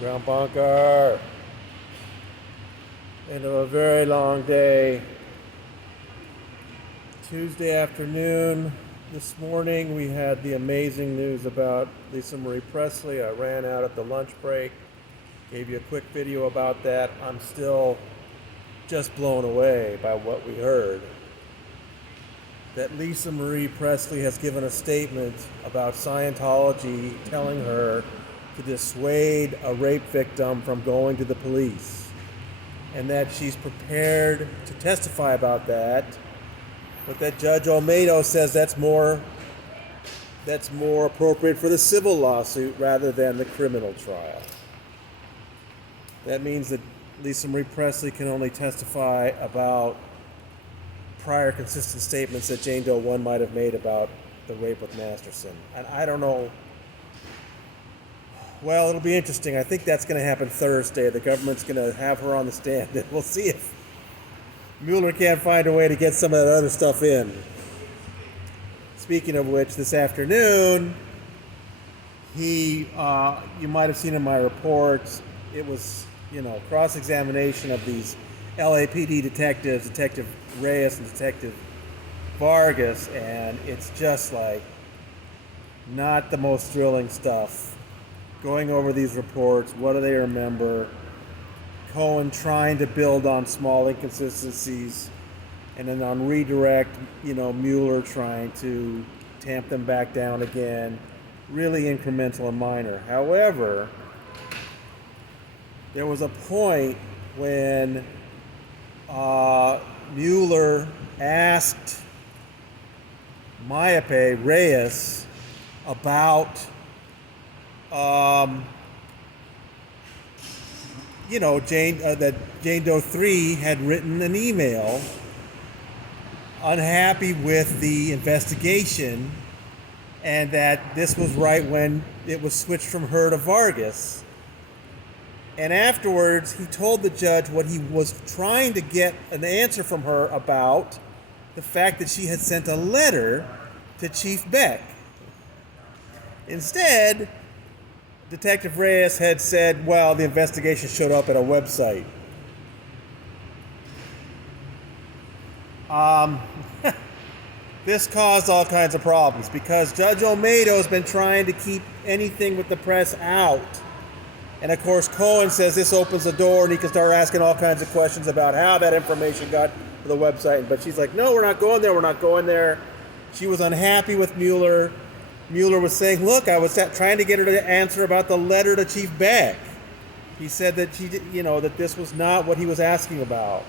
Ground bunker. End of a very long day. Tuesday afternoon. This morning we had the amazing news about Lisa Marie Presley. I ran out at the lunch break, gave you a quick video about that. I'm still just blown away by what we heard. That Lisa Marie Presley has given a statement about Scientology telling her to dissuade a rape victim from going to the police, and that she's prepared to testify about that, but that Judge Olmedo says that's more appropriate for the civil lawsuit rather than the criminal trial. That means that Lisa Marie Presley can only testify about prior consistent statements that Jane Doe 1 might have made about the rape with Masterson. And I don't know. Well, it'll be interesting. I think that's going to happen Thursday. The government's going to have her on the stand, and we'll see if Mueller can't find a way to get some of that other stuff in. Speaking of which, this afternoon, you might have seen in my reports, it was, cross-examination of these LAPD detectives, Detective Reyes and Detective Vargas, and it's just like not the most thrilling stuff. Going over these reports, what do they remember? Cohen trying to build on small inconsistencies, and then on redirect, Mueller trying to tamp them back down again. Really incremental and minor. However, there was a point when Mueller asked Mayape Reyes about that Jane Doe 3 had written an email unhappy with the investigation, and that this was right when it was switched from her to Vargas. And afterwards, he told the judge what he was trying to get an answer from her about the fact that she had sent a letter to Chief Beck. Instead, Detective Reyes had said, well, the investigation showed up at a website. This caused all kinds of problems because Judge Olmedo's been trying to keep anything with the press out. And of course, Cohen says this opens the door and he can start asking all kinds of questions about how that information got to the website. But she's like, no, we're not going there. She was unhappy with Mueller. Mueller was saying, look, I was trying to get her to answer about the letter to Chief Beck. He said that that this was not what he was asking about.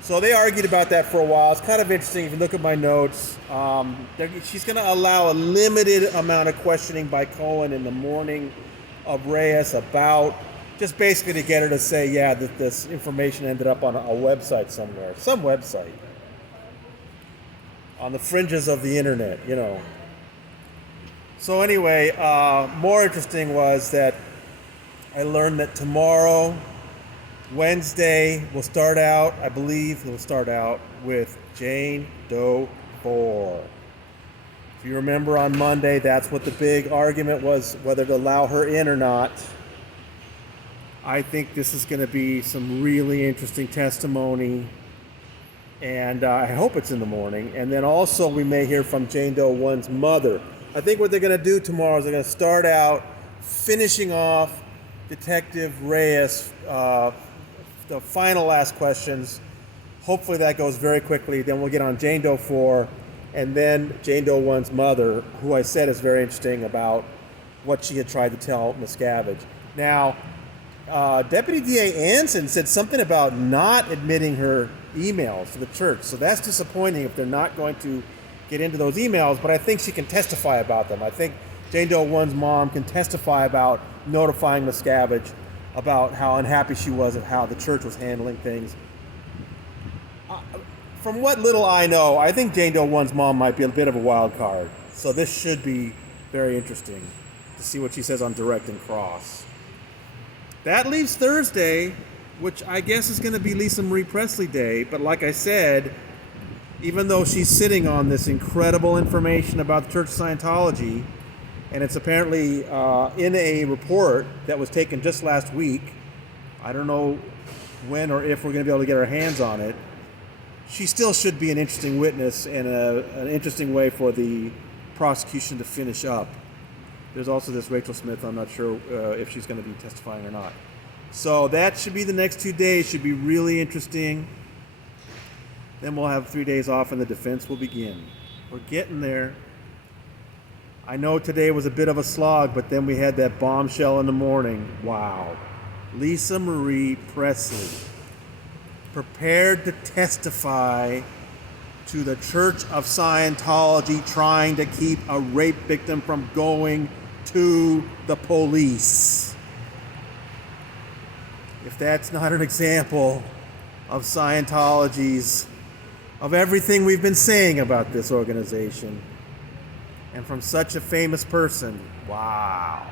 So they argued about that for a while. It's kind of interesting if you look at my notes. She's going to allow a limited amount of questioning by Cohen in the morning of Reyes about just basically to get her to say, yeah, that this information ended up on a website somewhere, some website on the fringes of the internet, So anyway, more interesting was that I learned that tomorrow, Wednesday, we'll start out with Jane Doe 4. If you remember on Monday, that's what the big argument was, whether to allow her in or not. I think this is going to be some really interesting testimony, and I hope it's in the morning. And then also we may hear from Jane Doe 1's mother. I think what they're going to do tomorrow is they're going to start out finishing off Detective Reyes, the final last questions. Hopefully that goes very quickly. Then we'll get on Jane Doe 4, and then Jane Doe 1's mother, who I said is very interesting about what she had tried to tell Miscavige. Now, Deputy DA Anson said something about not admitting her emails to the church. So that's disappointing if they're not going to get into those emails, but I think she can testify about them. I think Jane Doe 1's mom can testify about notifying Miscavige about how unhappy she was of how the church was handling things. From what little I know, I think Jane Doe 1's mom might be a bit of a wild card. So this should be very interesting to see what she says on Direct and Cross. That leaves Thursday, which I guess is going to be Lisa Marie Presley Day. But like I said, even though she's sitting on this incredible information about the Church of Scientology, And it's apparently in a report that was taken just last week. I don't know when or if we're going to be able to get our hands on it. She still should be an interesting witness and an interesting way for the prosecution to finish up. There's also this Rachel Smith. I'm not sure if she's going to be testifying or not. So that should be the next 2 days. Should be really interesting. Then we'll have 3 days off and the defense will begin. We're getting there. I know today was a bit of a slog, but then we had that bombshell in the morning. Wow. Lisa Marie Presley, prepared to testify to the Church of Scientology trying to keep a rape victim from going to the police. If that's not an example of Scientology's, of everything we've been saying about this organization, and from such a famous person, wow.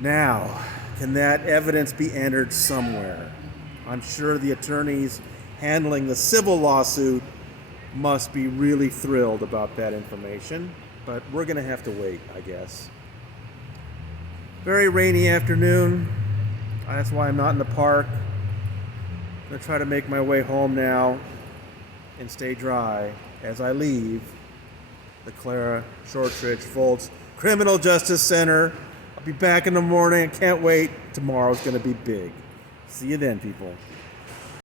Now, can that evidence be entered somewhere? I'm sure the attorneys handling the civil lawsuit must be really thrilled about that information, but we're going to have to wait, I guess. Very rainy afternoon. That's why I'm not in the park. I'm going to try to make my way home now and stay dry as I leave the Clara Shortridge Foltz Criminal Justice Center. I'll be back in the morning. I can't wait. Tomorrow's going to be big. See you then, people.